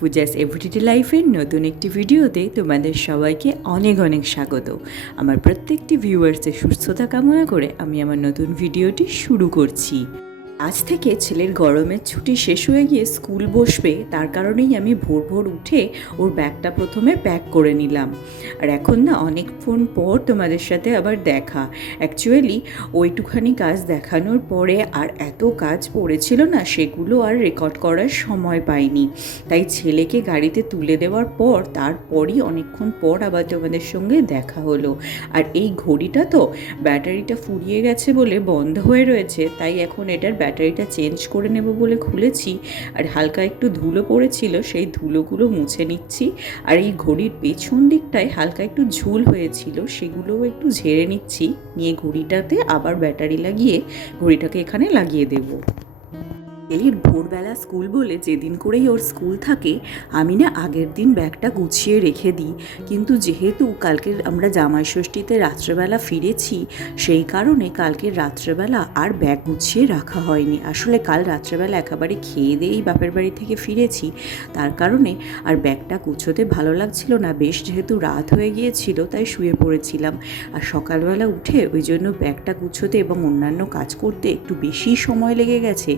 Puja's everyday লাইফের নতুন একটি ভিডিওতে তোমাদের সবাইকে অনেক অনেক স্বাগত। আমার প্রত্যেকটি ভিউয়ার্সের সুস্থতা কামনা করে আমি আমার নতুন ভিডিওটি শুরু করছি। আজ থেকে ছেলের গরমের ছুটি শেষ হয়ে গিয়ে স্কুল বসবে, তার কারণেই আমি ভোর ভোর উঠে ওর ব্যাগটা প্রথমে প্যাক করে নিলাম। আর এখন না অনেকক্ষণ পর তোমাদের সাথে আবার দেখা। অ্যাকচুয়ালি ওইটুখানি কাজ দেখানোর পরে আর এত কাজ পড়েছিল না, সেগুলো আর রেকর্ড করার সময় পাইনি। তাই ছেলেকে গাড়িতে তুলে দেওয়ার পর, তারপরই অনেকক্ষণ পর আবার তোমাদের সঙ্গে দেখা হলো। আর এই ঘড়িটা তো ব্যাটারিটা ফুরিয়ে গেছে বলে বন্ধ হয়ে রয়েছে, তাই এখন এটার ব্যাটারিটা চেঞ্জ করে নেব বলে খুলেছি, আর হালকা একটু ধুলো পড়েছিল, সেই ধুলোগুলো মুছে নিচ্ছি। আর এই ঘড়ির পেছন দিকটায় হালকা একটু ঝুল হয়েছিল, সেগুলোও একটু ঝেড়ে নিচ্ছি। নিয়ে ঘড়িটাতে আবার ব্যাটারি লাগিয়ে ঘড়িটাকে এখানে লাগিয়ে দেবো। এলির ভোরবেলা স্কুল বলে যেদিন করেই ওর স্কুল থাকে, আমি না আগের দিন ব্যাগটা গুছিয়ে রেখে দিই। কিন্তু যেহেতু কালকে আমরা জামাই ষষ্ঠীতে রাত্রেবেলা ফিরেছি, সেই কারণে কালকে রাত্রেবেলা আর ব্যাগ গুছিয়ে রাখা হয়নি। আসলে কাল রাত্রেবেলা একেবারে খেয়ে দিয়েই বাপের বাড়ি থেকে ফিরেছি। তার কারণে আর ব্যাগটা গুছোতে ভালো লাগছিল না। বেশ যেহেতু রাত হয়ে গিয়েছিল, তাই শুয়ে পড়েছিলাম। আর সকালবেলা উঠে ওই জন্য ব্যাগটা গুছোতে এবং অন্যান্য কাজ করতে একটু বেশি সময় লেগে গেছে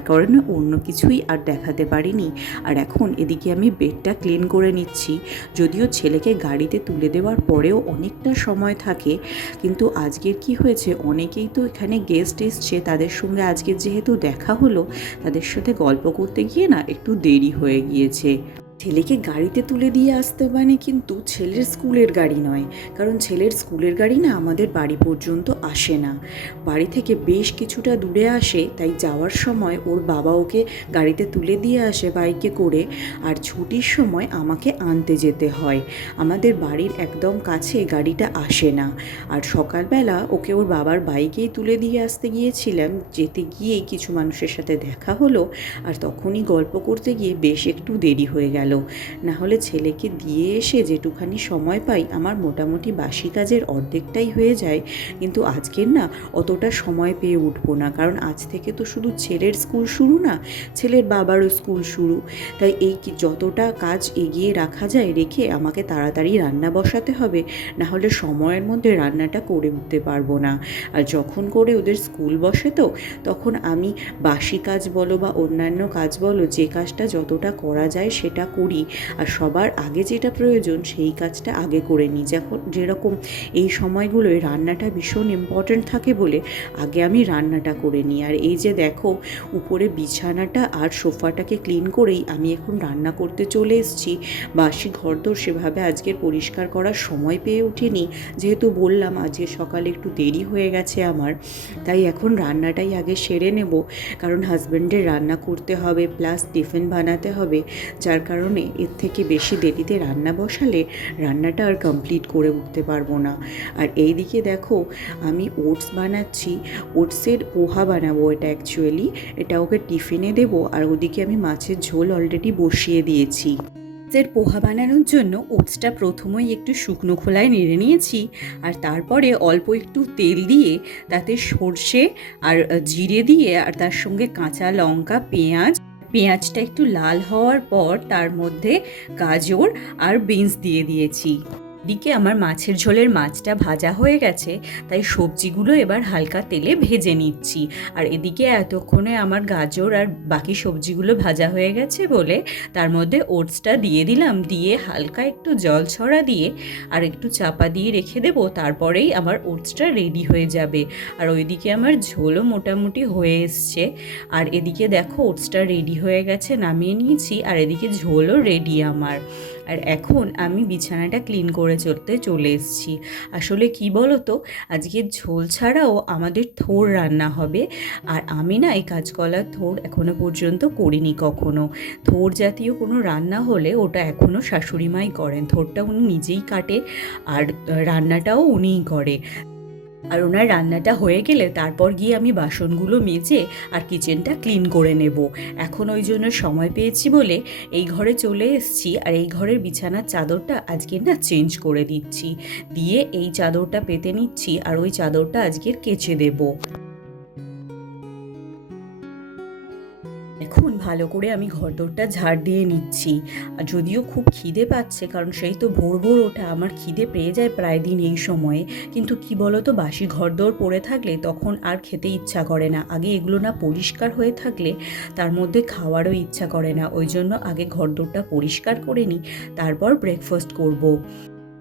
কারণে অন্য কিছুই আর দেখাতে পারিনি। আর এখন এদিকে আমি বেডটা ক্লিন করে নিচ্ছি। যদিও ছেলেকে গাড়িতে তুলে দেওয়ার পরেও অনেকটা সময় থাকে, কিন্তু আজকের কি হয়েছে অনেকেই তো এখানে গেস্ট এসছে। তাদের সঙ্গে আজকে যেহেতু দেখা হলো, তাদের সাথে গল্প করতে গিয়ে না একটু দেরি হয়ে গিয়েছে। ছেলেকে গাড়িতে তুলে দিয়ে আসতে মানে কিন্তু ছেলের স্কুলের গাড়ি নয়। কারণ ছেলের স্কুলের গাড়ি না আমাদের বাড়ি পর্যন্ত আসে না। বাড়ি থেকে বেশ কিছুটা দূরে আসে, তাই যাওয়ার সময় ওর বাবা ওকে গাড়িতে তুলে দিয়ে আসে বাইকে করে। আর ছুটির সময় আমাকে আনতে যেতে হয়। আমাদের বাড়ির একদম কাছে গাড়িটা আসে না। আর সকালবেলা ওকে ওর বাবার বাইকেই তুলে দিয়ে আসতে গিয়েছিলাম। যেতে গিয়েই কিছু মানুষের সাথে দেখা হলো। আর তখনই গল্প করতে গিয়ে বেশ একটু দেরি হয়ে গেল। না হলে ছেলেকে দিয়ে এসে যেটুখানি সময় পাই, আমার মোটামুটি বাসি কাজের অর্ধেকটাই হয়ে যায়। কিন্তু আজকের না অতটা সময় পেয়ে উঠবো না, কারণ আজ থেকে তো শুধু ছেলের স্কুল শুরু না, ছেলের বাবারও স্কুল শুরু। তাই এই যতটা কাজ এগিয়ে রাখা যায় রেখে আমাকে তাড়াতাড়ি রান্না বসাতে হবে না হলে সময়ের মধ্যে রান্নাটা করে উঠতে পারব না। আর যখন করে ওদের স্কুল বসে তো, তখন আমি বাসি কাজ বলো বা অন্যান্য কাজ বলো, যে কাজটা যতটা করা যায় সেটা করি। আর সবার আগে যেটা প্রয়োজন সেই কাজটা আগে করে নিই। যখন যেরকম এই সময়গুলোয় রান্নাটা ভীষণ ইম্পর্ট্যান্ট থাকে বলে আগে আমি রান্নাটা করে নিই। আর এই যে দেখো, উপরে বিছানাটা আর সোফাটাকে ক্লিন করেই আমি এখন রান্না করতে চলে এসেছি। বাসি ঘর তো সেভাবে আজকের পরিষ্কার করার সময় পেয়ে ওঠেনি যেহেতু বললাম আজকে সকালে একটু দেরি হয়ে গেছে আমার, তাই এখন রান্নাটাই আগে সেরে নেব। কারণ হাজব্যান্ডের রান্না করতে হবে প্লাস টিফিন বানাতে হবে। যার কারণে এর থেকে বেশি দেরিতে রান্না বসালে রান্নাটা আর কমপ্লিট করে উঠতে পারব না। আর এই দিকে দেখো, আমি ওটস বানাচ্ছি। ওটসের পোহা বানাবো এটা অ্যাকচুয়ালি এটা ওকে টিফিনে দেবো আর ওদিকে আমি মাছের ঝোল অলরেডি বসিয়ে দিয়েছি। ওটসের পোহা বানানোর জন্য ওটসটা প্রথমেই একটু শুকনো খোলায় নেড়ে নিয়েছি আর তারপরে অল্প একটু তেল দিয়ে তাতে সর্ষে আর জিরে দিয়ে আর তার সঙ্গে কাঁচা লঙ্কা, পেঁয়াজ পেঁয়াজটা একটু লাল হওয়ার পর তার মধ্যে গাজর আর বিনস দিয়ে দিয়েছি। দিকে আমার মাছের ঝোলের মাছটা ভাজা হয়ে গেছে, তাই সবজিগুলো এবার হালকা তেলে ভেজে নিচ্ছি। আর এদিকে এতক্ষণে আমার গাজর আর বাকি সবজিগুলো ভাজা হয়ে গেছে বলে তার মধ্যে ওটসটা দিয়ে দিলাম, দিয়ে হালকা একটু জল ছড়া দিয়ে আর একটু চাপা দিয়ে রেখে দেবো, তারপরেই আমার ওটসটা রেডি হয়ে যাবে। আর ওইদিকে আমার ঝোলও মোটামুটি হয়ে এসছে। আর এদিকে দেখো ওটসটা রেডি হয়ে গেছে, নামিয়ে নিয়েছি, আর এদিকে ঝোলও রেডি আমার। আর এখন আমি বিছানাটা ক্লিন করে চলতে চলে এসেছি। আসলে কি বলো তো আজকে ঝোল ছাড়াও আমাদের থোর রান্না হবে। আর আমি না এই কাঁচকলার থোর এখনও পর্যন্ত করিনি কখনো। থোর জাতীয় কোনো রান্না হলে ওটা এখনও শাশুড়িমাই করেন। থোরটা উনি নিজেই কাটে আর রান্নাটাও উনিই করে। আর ওনার রান্নাটা হয়ে গেলে তারপর গিয়ে আমি বাসনগুলো মেজে আর কিচেনটা ক্লিন করে নেব। এখন ওই জন্য সময় পেয়েছি বলে এই ঘরে চলে এসছি আর এই ঘরের বিছানার চাদরটা আজকে না চেঞ্জ করে দিচ্ছি। দিয়ে এই চাদরটা পেতে নিচ্ছি আর ওই চাদরটা আজকের কেচে দেবো। ভালো করে আমি ঘরদোরটা ঝাড় দিয়ে নিচ্ছি। আর যদিও খুব খিদে পাচ্ছে, কারণ সেই তো ভোর ভোর ওঠা, আমার খিদে পেয়ে যায় প্রায় দিন এই সময়ে। কিন্তু কি বলো তো বাসি ঘরদোর পড়ে থাকলে তখন আর খেতে ইচ্ছা করে না। আগে এগুলো না পরিষ্কার হয়ে থাকলে তার মধ্যে খাওয়ারও ইচ্ছা করে না। ওই জন্য আগে ঘরদোরটা পরিষ্কার করে নিই, তারপর ব্রেকফাস্ট করব।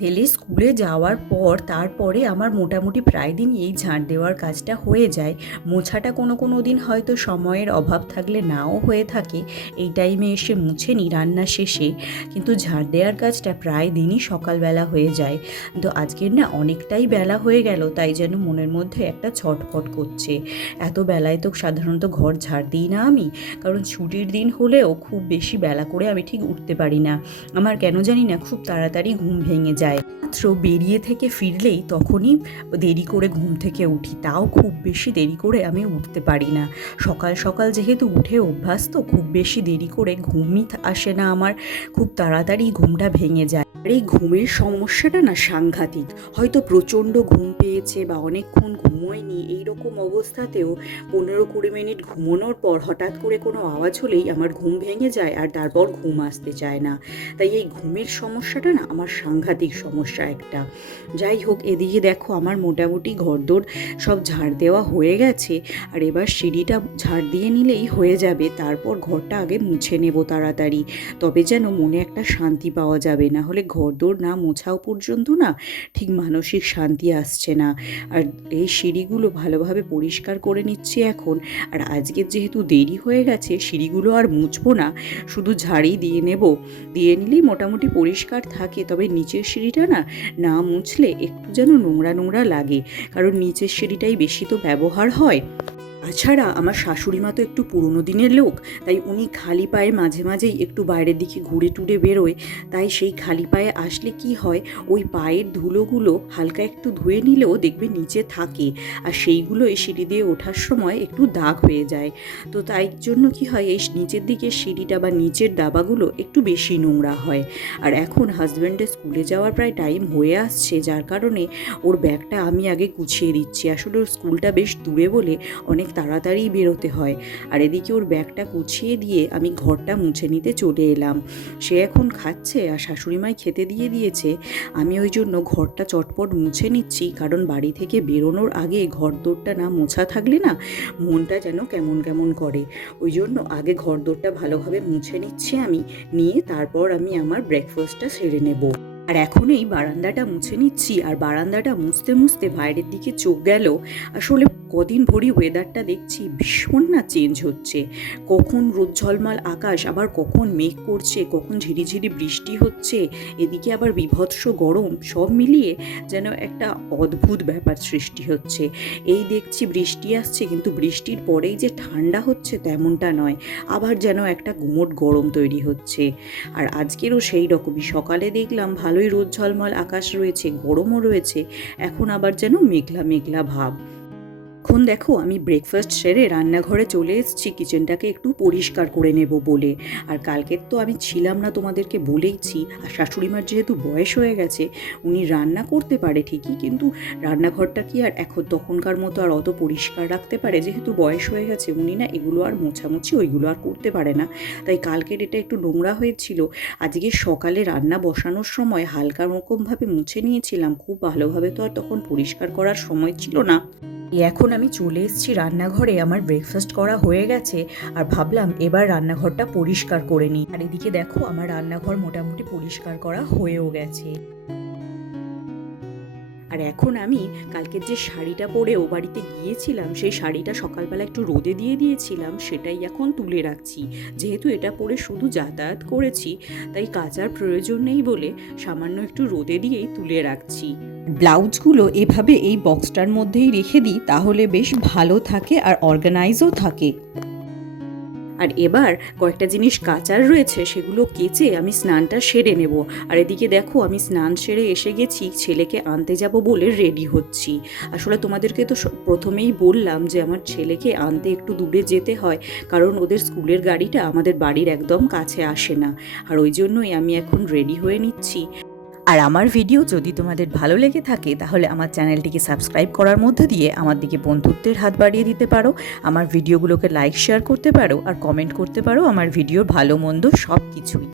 ছেলে স্কুলে যাওয়ার পর তারপরে আমার মোটামুটি প্রায় দিন এই ঝাঁট দেওয়ার কাজটা হয়ে যায়। মোছাটা কোনো কোনো দিন হয়তো সময়ের অভাব থাকলে নাও হয়ে থাকে। এই টাইমে এসে মুছে নিই রান্না শেষে। কিন্তু ঝাঁট দেওয়ার কাজটা প্রায় দিনই সকালবেলা হয়ে যায়। কিন্তু আজকের না অনেকটাই বেলা হয়ে গেল, তাই যেন মনের মধ্যে একটা ছটফট করছে। এত বেলায় তো সাধারণত ঘর ঝাড় দিই না আমি। কারণ ছুটির দিন হলেও খুব বেশি বেলা করে আমি ঠিক উঠতে পারি না। আমার কেন জানি না খুব তাড়াতাড়ি ঘুম ভেঙে যায়। মাত্র বেরিয়ে থেকে ফিরলেই তখনই দেরি করে ঘুম থেকে উঠি। তাও খুব বেশি দেরি করে আমি উঠতে পারি না। সকাল সকাল যেহেতু উঠে অভ্যাস, তো খুব বেশি দেরি করে ঘুমই আসে না আমার। খুব তাড়াতাড়ি ঘুমটা ভেঙে যায়। আর এই ঘুমের সমস্যাটা না সাংঘাতিক। হয়তো প্রচণ্ড ঘুম পেয়েছে বা অনেকক্ষণ ঘুমোয়নি এইরকম অবস্থাতেও পনেরো কুড়ি মিনিট ঘুমানোর পর হঠাৎ করে কোনো আওয়াজ হলেই আমার ঘুম ভেঙে যায় আর তারপর ঘুম আসতে চায় না। তাই এই ঘুমের সমস্যাটা না আমার সাংঘাতিক সমস্যা একটা। যাই হোক, এদিকে দেখো আমার মোটামুটি ঘরদোর সব ঝাড় দেওয়া হয়ে গেছে আর এবার সিঁড়িটা ঝাড় দিয়ে নিলেই হয়ে যাবে। তারপর ঘরটা আগে মুছে নেব তাড়াতাড়ি। তবে যেন মনে একটা শান্তি পাওয়া যাবে। না হলে ঘরদোর না মোছাও পর্যন্ত না ঠিক মানসিক শান্তি আসছে না। আর এই সিঁড়িগুলো ভালোভাবে পরিষ্কার করে নিচ্ছি এখন। আর আজকের যেহেতু দেরি হয়ে গেছে, সিঁড়িগুলো আর মুছবো না, শুধু ঝাড়ি দিয়ে নেব। দিয়ে নিলেই মোটামুটি পরিষ্কার থাকে, তবে নিচের সিঁড়িটা না না মুছলে একটু যেন নোংরা নোংরা লাগে, কারণ নিচের সিঁড়িটাই বেশি তো ব্যবহার হয়। তাছাড়া আমার শাশুড়ি মা তো একটু পুরনো দিনের লোক, তাই উনি খালি পায়ে মাঝে মাঝেই একটু বাইরের দিকে ঘুরে টুরে বেরোয়। তাই সেই খালি পায়ে আসলে কি হয়, ওই পায়ের ধুলোগুলো হালকা একটু ধুয়ে নিলেও দেখবে নিচে থাকে আর সেইগুলো এই সিঁড়ি দিয়ে ওঠার সময় একটু দাগ হয়ে যায়। তো তাই জন্য কি হয়, এই নিচের দিকে সিঁড়িটা বা নিচের দাবাগুলো একটু বেশি নোংরা হয়। আর এখন হাজব্যান্ডের স্কুলে যাওয়ার প্রায় টাইম হয়ে আসছে, যার কারণে ওর ব্যাগটা আমি আগে গুছিয়ে দিচ্ছি। আসলে ওর স্কুলটা বেশ দূরে বলে অনেক তাড়াতাড়ি বেরোতে হয়। আর এদিকে ওর ব্যাগটা গুছিয়ে দিয়ে আমি ঘরটা মুছে নিতে চলে এলাম। সে এখন খাচ্ছে আর শাশুড়ি মাই খেতে দিয়ে দিয়েছে। আমি ওই জন্য ঘরটা চটপট মুছে নিচ্ছি, কারণ বাড়ি থেকে বেরোনোর আগে ঘর দোরটা না মোছা থাকলে না মনটা যেন কেমন কেমন করে। ওই জন্য আগে ঘর দোরটা ভালোভাবে মুছে নিচ্ছি আমি, নিয়ে তারপর আমি আমার ব্রেকফাস্টটা সেরে নেব। আর এখন এই বারান্দাটা মুছে নিচ্ছি, আর বারান্দাটা মুছতে মুছতে বাইরের দিকে চোখ গেল। আসলে কদিন ভরি ওয়েদারটা দেখছি ভীষণ না চেঞ্জ হচ্ছে। কখন রোদ ঝলমাল আকাশ, আবার কখন মেঘ করছে, কখন ঝিরিঝিরি বৃষ্টি হচ্ছে, এদিকে আবার বিভৎস গরম, সব মিলিয়ে যেন একটা অদ্ভুত ব্যাপার সৃষ্টি হচ্ছে। এই দেখছি বৃষ্টি আসছে, কিন্তু বৃষ্টির পরেই যে ঠান্ডা হচ্ছে তেমনটা নয়, আবার যেন একটা গুমোট গরম তৈরি হচ্ছে। আর আজকেরও সেই রকমই, সকালে দেখলাম ভালোই রোদ ঝলমল আকাশ রয়েছে, গরমও রয়েছে, এখন আবার যেন মেঘলা মেঘলা ভাব। এখন দেখো, আমি ব্রেকফাস্ট সেরে রান্নাঘরে চলে এসেছি কিচেনটাকে একটু পরিষ্কার করে নেব বলে। আর কালকের তো আমি ছিলাম না তোমাদেরকে বলেইছি, আর শাশুড়িমার যেহেতু বয়স হয়ে গেছে, উনি রান্না করতে পারে ঠিকই, কিন্তু রান্নাঘরটা কি আর এখন তখনকার মতো আর অত পরিষ্কার রাখতে পারে? যেহেতু বয়স হয়ে গেছে, উনি না এগুলো আর মোছামুছি ওইগুলো আর করতে পারে না। তাই কালকের এটা একটু নোংরা হয়েছিল। আজকে সকালে রান্না বসানোর সময় হালকা রকমভাবে মুছে নিয়েছিলাম, খুব ভালোভাবে তো আর তখন পরিষ্কার করার সময় ছিল না। এখন আমি চলে এসেছি রান্নাঘরে, আমার ব্রেকফাস্ট করা হয়ে গেছে আর ভাবলাম এবার রান্নাঘরটা পরিষ্কার করে নিই। আর এদিকে দেখো আমার রান্নাঘর মোটামুটি পরিষ্কার করা হয়েও গেছে। আর এখন আমি কালকের যে শাড়িটা পরে ও বাড়িতে গিয়েছিলাম, সেই শাড়িটা সকালবেলা একটু রোদে দিয়ে দিয়েছিলাম, সেটাই এখন তুলে রাখছি। যেহেতু এটা পরে শুধু যাতায়াত করেছি, তাই কাচার প্রয়োজন নেই বলে সামান্য একটু রোদে দিয়েই তুলে রাখছি। ব্লাউজগুলো এভাবে এই বক্সটার মধ্যেই রেখে দিই, তাহলে বেশ ভালো থাকে আর অর্গানাইজও থাকে। আর এবার কয়েকটা জিনিস কাচার রয়েছে, সেগুলো কেচে আমি স্নানটা সেরে নেব। আর এদিকে দেখো, আমি স্নান সেরে এসে গেছি, ছেলেকে আনতে যাব বলে রেডি হচ্ছি। আসলে তোমাদেরকে তো প্রথমেই বললাম যে আমার ছেলেকে আনতে একটু দূরে যেতে হয়, কারণ ওদের স্কুলের গাড়িটা আমাদের বাড়ির একদম কাছে আসে না। আর ওই জন্যই আমি এখন রেডি হয়ে নিচ্ছি। আর আমার ভিডিও যদি তোমাদের ভালো লেগে থাকে, তাহলে আমার চ্যানেলটিকে সাবস্ক্রাইব করার মধ্য দিয়ে আমার দিকে বন্ধুত্বের হাত বাড়িয়ে দিতে পারো, আমার ভিডিওগুলোকে লাইক শেয়ার করতে পারো, আর কমেন্ট করতে পারো, আমার ভিডিও ভালো, মন্দ সব কিছুই